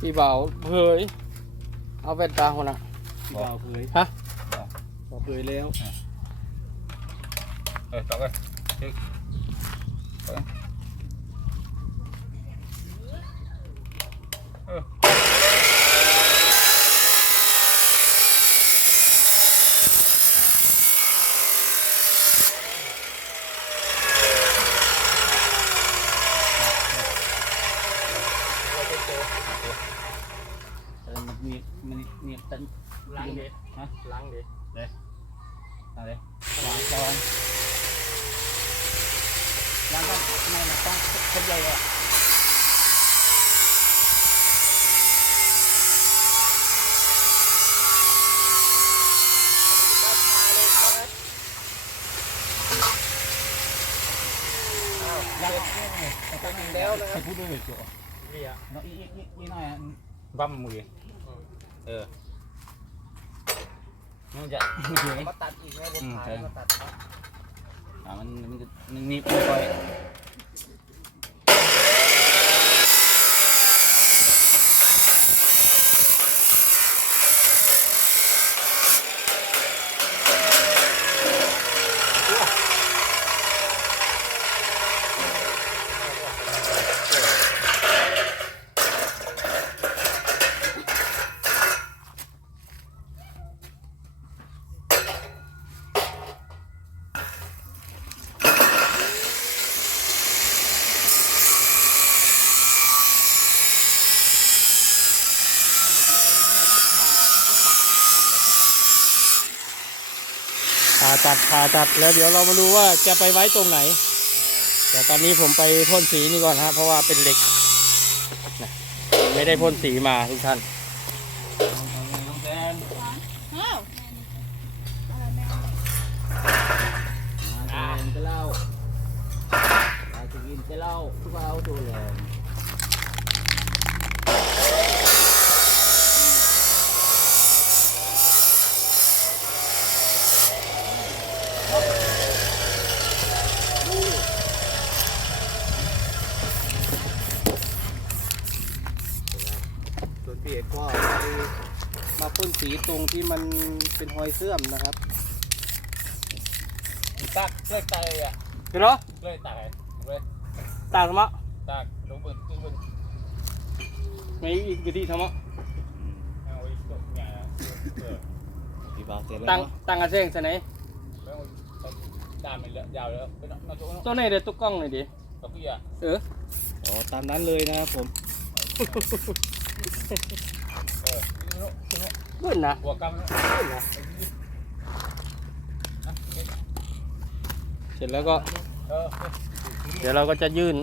พี่เบาเผยเอาแว่นตาคนละ พี่บ่าวเผยฮะบ่าวเผยแล้ว เออต่อไป คนใหญ่อะ แล้วแล้วใครพูดด้วยเลยจ้ะ เบียร์ เนาะอีกอีกอีกหน่อยอ่ะ บั้มมือเออมันจะเฉย มาตัดอีกไหมบน อืม ท้าย ใช่ มาตัดครับ อ่ามันมันจะมันหนีบไม่ ผ่าตัดผ่าตัดแล้วเดี๋ยวเรามาดูว่าจะไปไว้ตรงไหน แต่ตอนนี้ผมไปพ่นสีนี่ก่อนฮะเพราะว่าเป็นเหล็กนะไม่ได้พ่นสีมาทุกท่านน้องแซนอ้าวอ่าจะเล่าเราจะกินจะเล่าทุกเอาตัวเลย เอกก็ไปมาพ่นสีตรงที่มันเป็นรอยเสื่อมนะครับตักเลิกตายเลยอะเห็นเหรอเลิกตายเลยตากทำไมตักลงบนขึ้นบนไม่อีกวิธีทำไมเอาไว้ตกใหญ่เออพี่บ่าวเสร็จแล้วตั้งตั้งกระเซ้งใส่ไหนแล้วดามมันยาวแล้วเป็นนอกจากตัวไหนเดี๋ยวตุ๊กกล้องหน่อยดิตะกี้อะเอออ๋อตามนั้นเลยนะครับผม เออเบิ้ลนะหัวกำเบิ้ลนะเสร็จแล้วก็ เดี๋ยวเราก็จะยื่น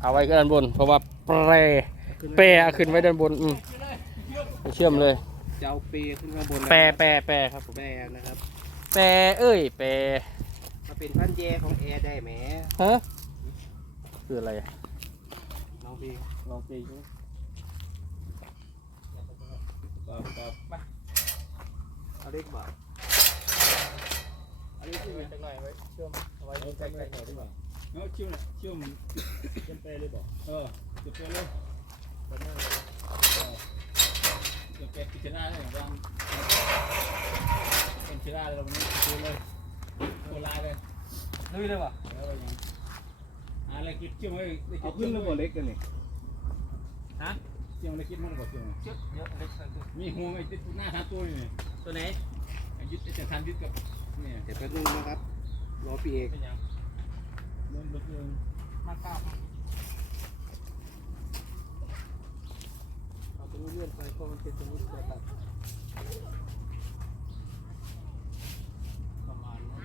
เอาไว้ด้านบน เพราะว่าแปรแปรขึ้นไว้ด้านบน อืมเชื่อมเลยจะเอาเปร์ขึ้นข้างบนแปรแปรแปรครับผมแปรนะครับแปรเอ้ยแปรมาเป็นพันแยของแอร์ได้ไหมฮะคืออะไรอะน้องพี่ลองเพลงดูต อบตอบมาเอาเล็กบ่าเอาเล็กขึ้นจังหน่อยไว้เชื่อมเอาไว้ใกล้ใกล้ใกล้ดีกว่าเนาะชิวเนี่ยชิวมันเป็นเปรเลยบอกเออจะเปรเลยจะเปรพิจารณาเลยว่าเป็นพิจารณาเราไม่ชิวเลยโคลาเลยลุยเลยป่ะแล้วยังอะไรคิดชิวไว้เอาขึ้นแล้วบ่เล็กกันนี่ฮะ ชิวอะไรคิดมันบอกชิวเยอะเยอะเล็กสุดมีห่วงไอ้ติดหน้าทาตัวนี่ตัวไหนยึดจะทันยึดกับเนี่ยเดี๋ยวแป๊บนึงนะครับรอพี่เอกเป็นยังเริ่มเริ่มมาเก้าครับเอาตัวนี้เลื่อนไปเพราะมันเป็นตัวนี้ตัวตัดประมาณนั้น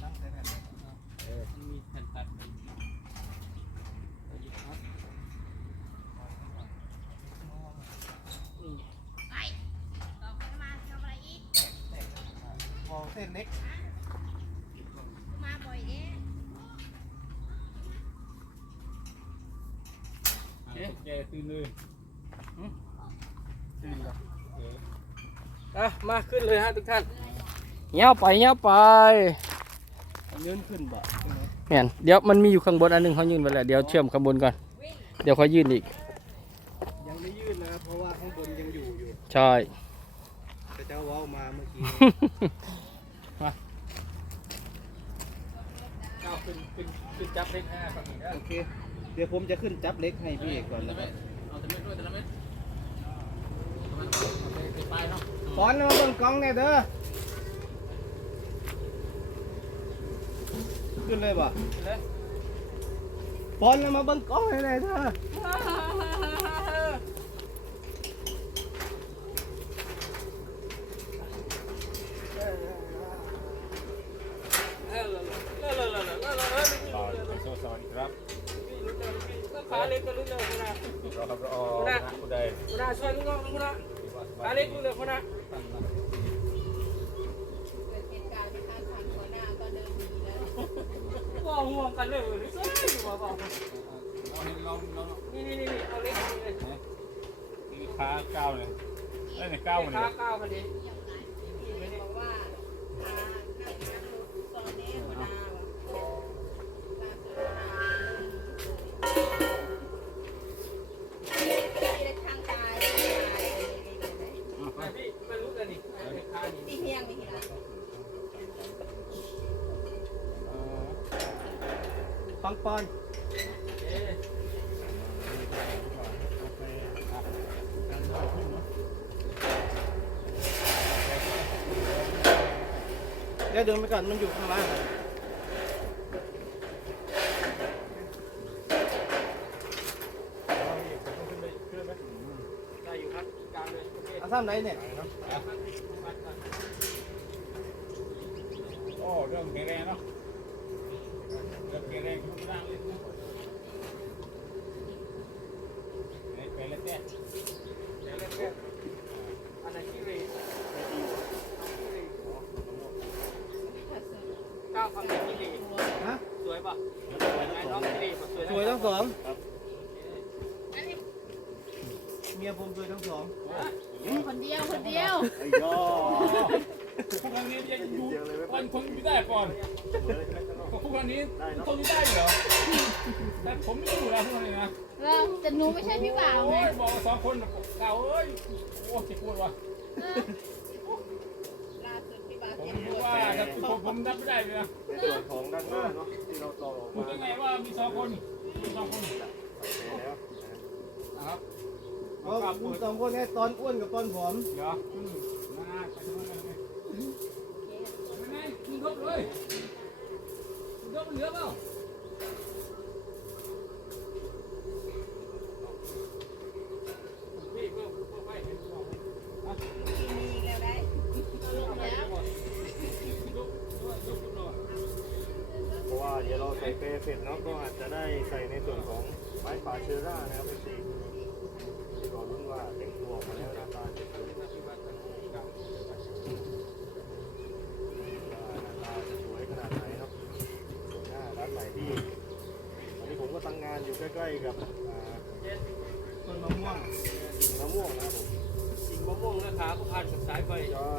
ตั้งแต่แผ่นเลยเอาเออมันมีแผ่นตัดเป็นเอาหยิบครับนี่ ไปต่อไปมาทำอะไรอีก มอง เส้นเล็กมาบ่อยเอ๊ะเอ๊ะแกตื่นเลยตื่นแล้วเอออะมาขึ้นเลยฮะทุกท่านเงี้ยวไปเงี้ยวไปเอาเงินขึ้นบ่ใช่ไหมแม่นเดี๋ยวมันมีอยู่ข้างบนอันหนึงเขายื่นไปแล้วเดี๋ยวเชื่อมข้างบนก่อน เดี๋ยวเขายื่นอีก ยังไม่ยืดนะครับเพราะว่าข้างบนยังอยู่อยู่ ใช่แต่เจ้าเว้ามาเมื่อกี้ เอา ขึ้นขึ้นขึ้นจับเล็กห้าฝั่งนี้โอเค เดี๋ยวผมจะขึ้นจับเล็กให้พี่เอกก่อนนะครับเอาแต่เม็ดด้วยแต่ละเม็ดไปเนาะฟอนมาเบิ่งกล้องเนี่ยเด้อ ขึ้นเลยบ่ฟอนมาเบิ่งกล้องให้หน่อยเด้อ สวัสดีครับ ขาเล็กก็รู้เลยคุณนะรอครับรอคุณใดคุณนะช่วยลูกน้องคุณนะขาเล็กรู้เลยคุณนะเกิดเหตุการณ์ไม่คาดฝันหัวหน้าก็เดินหนีแล้วก็ห่วงกันเลยช่วยอยู่บ่บ่นี่นี่นี่เอาเล็กเลยนี่ขาเก้าเลยเอ้ในเก้ามันขาเก้าพอดีบอกว่าอ่านั่งนั่งรถตอนนี้หัวหน้า ฟังปอนเอ๊ะเดี๋ยวเดินไปก่อนมันอยู่ข้างล่างได้อยู่ครับกลางเลยโอเคเอาซ้ำไหนเนี่ยโอ้เรื่องแข็งแรงเนาะ เรื่องแข็งแรงทุกอย่างเลยไปเลยเต้เดี๋ยวเล็กๆอันก้าวคำไหนที่รีฮะสวยป่ะสวยไหมน้องสวยสวยทั้งสองอันนี้เมียผมสวยทั้งสองคนเดียวคนเดียวไอ้ย่อพวกนี้ยังอยู่คนคนอยู่ได้ก่อน วกนี้คนอยู่ได้เหรอแต่ผมไม่อยู่แล้วพวกนี้นะเราแต่หนูไม่ใช่พี่บ่าวโอ้ไงยบอกสองคนเก่าเอ้ยโอ้เจ็บปวดว่ะเออล่าสุดพี่บ่าวผมเจ็บปวดว่าถ้าผมผมนับไม่ได้เลยนะในส่วนของด้านหน้าเนาะที่เราต่อออกพูดมาได้ไงว่ามีสองคนมีสองคนแล้วนะครับเพราะคุณสองคนเนี่ยตอนอ้วนกับตอนผอม เดี๋ยวมาไปทำอะไรไปไม่ไงมึงยกเลยมึงยกมัน เหลือเปล่าพี่เพิ่มเพิ่มไปเห็นบอกมีแล้วได้ลงแล้วเพราะว่าเดี๋ยวเราใส่เปรย์เสร็จแล้วก็อาจจะได้ใส่ในส่วนของไม้ป่าเชื้อรานะครับเป็นสีที่รอรุ่นว่าแต่งตัวออกมาแล้วหน้าตาจะสวยหน้าตาจะสวยขนาดไหนเนาะส่วนหน้าร้านใหม่ที่ตอนนี้ผมก็ตั้ง ใกล้กับอ่าต้นมะม่วงมะม่วงนะครับผมจริงมะม่วงนะขาเขาพันกับสายไฟใช่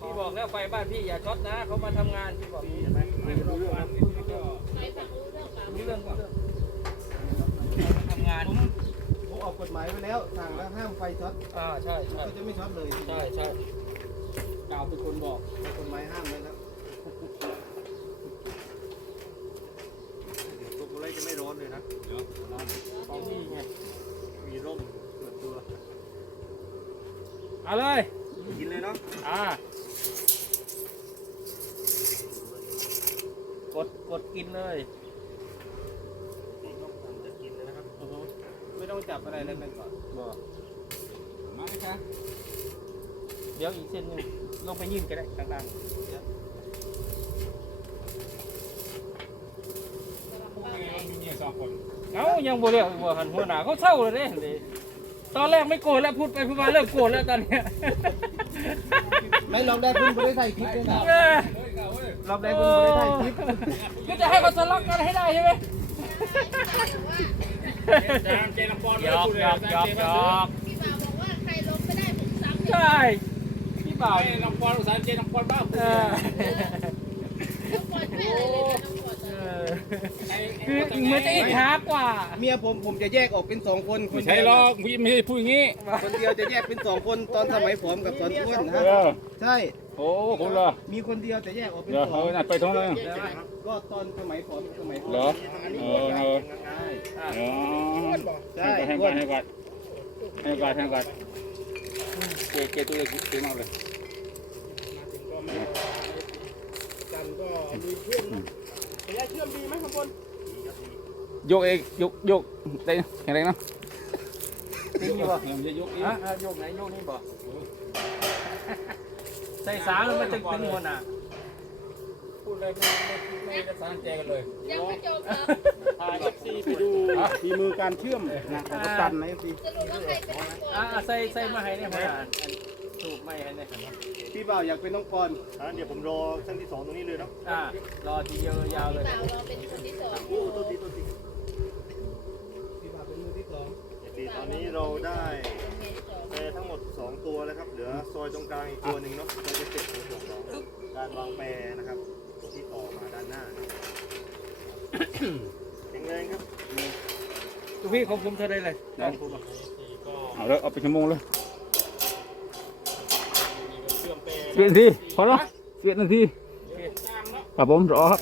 พี่บอกแล้วไฟบ้านพี่อย่าช็อตนะเขามาทำงานพี่บอกที่จะไหมไม่รู้เรื่องครับไปฝั่งรู้เรื่องเปล่ารู้เรื่องรู้เรื่องทำงานผมออกกฎหมายไว้แล้วสั่งแล้วห้ามไฟช็อตอ่าใช่ใช่ก็จะไม่ช็อตเลยใช่ใช่กล่าวเป็นคนบอกกฎหมายห้ามไว้แล้วเดี๋ยวตัวกูไล่จะไม่ร้อนเลยนะ ของนี่ไง มีร่มส่วนตัว เอาเลย กินเลยเนาะ อ่ากดกดกินเลยต้องผมจะกินเลยนะครับไม่ต้องจับอะไรเลยไปก่อนบอกมาไหมครับเดี๋ยวอีกเส้นหนึงลงไปยื่นก็ได้กลางพูดยังไงว่ามีเมียสองคนๆ เอ้ายังบ่เรียกบ่หันหัวหน้าเขาเศร้าเลยเด้เด้ตอนแรกไม่โกรธแล้วพูดไปพูดมาเริ่มโกรธแล้วตอนเนี้ยไม่ลองได้คุณไม่ได้ใส่คลิปด้วยนะเออเฮ้ยเก่าเว้ยรอบแรกคุณไม่ได้ถ่ายคลิปก็จะให้เขาทะเลาะกันให้ได้ใช่ไหมจานเจนปอนหยอกหยอกหยอกหยอกพี่บ่าวบอกว่าใครล้มไม่ได้ผมซ้ำใช่พี่บ่าวไอ้ลำปอนภาษาเจนลำปอนบ้าเออทุกคนไม่อะไรเลยนะ คือมันจะอีกช้ากว่า เมียผมผมจะแยกออกเป็นสองคนคไม่นใช่หรอกพี่ไม่ใช่พูดอย่างนี้คนเดียวจะแยกเป็นสองคนตอนสมัยผมกับตอนอ้วนเอฮะอใช่ โอ้คนละมีคนเดียวจะแยกออกเป็นเดี๋ยวสอเองอน่ะไปท้องเลยก็ตอนสมัยผมสมัยผมเหรอเออเออใช่เออใช่ให้อ้ก่วอนนให้ก่อนให้ก่อนให้ก่อนเกเกตัวเล็กเกมากเลย กันก็มีเชื่อมนะระยะ เชื่อมดีไหมข้างบนยกเองยกยกได้แข็งแรงนะจริงอยู่ป่ะยังจะยกเองฮะอะโยกไหนโยกนี่บ่ใส่สางแล้วมันจะตึงคนอะพูดอะไรไม่ไม่ไม่จะสานใจกันเลยยังไม่จบเหรอพาเอฟซีไปดูฝีมือการเชื่อมนะของกัปตันนะเอฟซีสรุปว่าใครเป็นคนก่อนอะอะใส่ใส่มาให้เนี่ยหัวหน้าอันสูบ ไม่ให้เนี่ยพี่บ่าวอยากเป็นน้องปอนอะเดี๋ยวผมรอเส้นที่สองตรงนี้เลยเนาะอะรอทีเดียวยาวเลยสาวเราเป็นคนที่สองโอ้ตัวตีตัวตีพี่บ่าวเป็นมือที่สองเอฟซีตอนนี้เราได้เป็นเมย์ที่สองแปรทั้งหมด 2 ตัวแล้วครับเหลือซอยตรงกลางอีกตัวหนึ่งเนาะซอยจะเสร็จในส่วนของการวางแปรนะครับตัวที่ต่อมาด้านหน้าแข็งแรงครับทุกพี่ของผมเท่าไรเลยเอาเลยเอาไปชั่วโมงเลย สิบนาทีพอแล้วสิบนาทีครับผมรอครับ